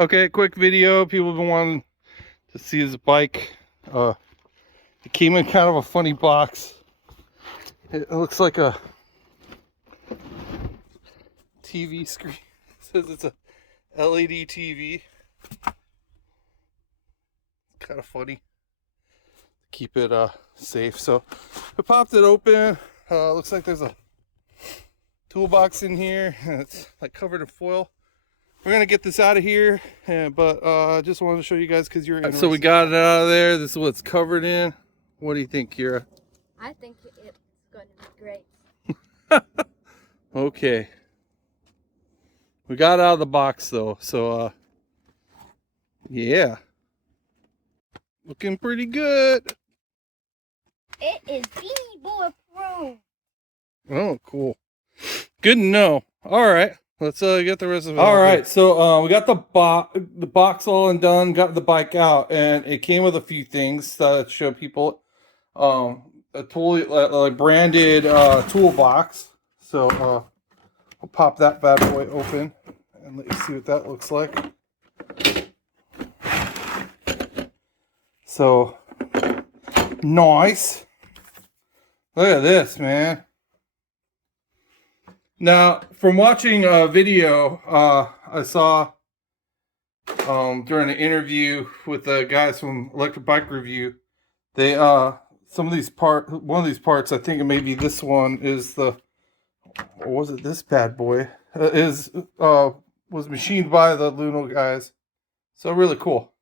Okay, quick video. People have been wanting to see his bike. It came in kind of a funny box. It looks like a TV screen. It says it's a LED TV. It's kind of funny. Keep it safe. So I popped it open. Looks like there's a toolbox in here, and it's like covered in foil. We're gonna get this out of here, but I just wanted to show you guys because you're interested. So we got it out of there. This is what it's covered in. What do you think, Kira? I think it's going to be great. Okay. We got out of the box though, so yeah. Looking pretty good. It is Beanie Boy Pro. Oh, cool. Good to know. All right. Let's get the rest of it. All right, so we got the box all and done. Got the bike out, and it came with a few things to show people. A totally branded toolbox. So I'll pop that bad boy open and let you see what that looks like. So nice. Look at this, man. Now, from watching a video I saw during an interview with the guys from Electric Bike Review, they one of these parts, I think it may be this one, is the, or was it this bad boy? Was machined by the Luna guys. So really cool.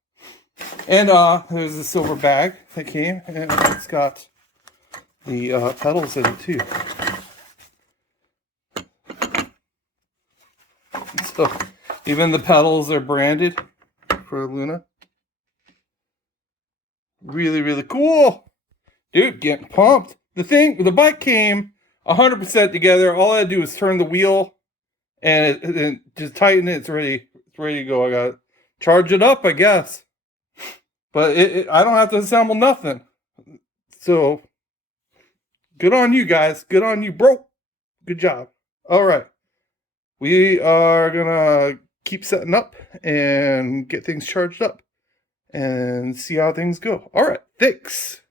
And there's a silver bag that came, and it's got the pedals in it too. So even the pedals are branded for Luna. Really, really cool. Dude, getting pumped. The bike came 100% together. All I had to do was turn the wheel and it just tighten it. It's ready to go. I got to charge it up, I guess. But I don't have to assemble nothing. So good on you guys. Good on you, bro. Good job. All right. We are going to keep setting up and get things charged up and see how things go. All right. Thanks.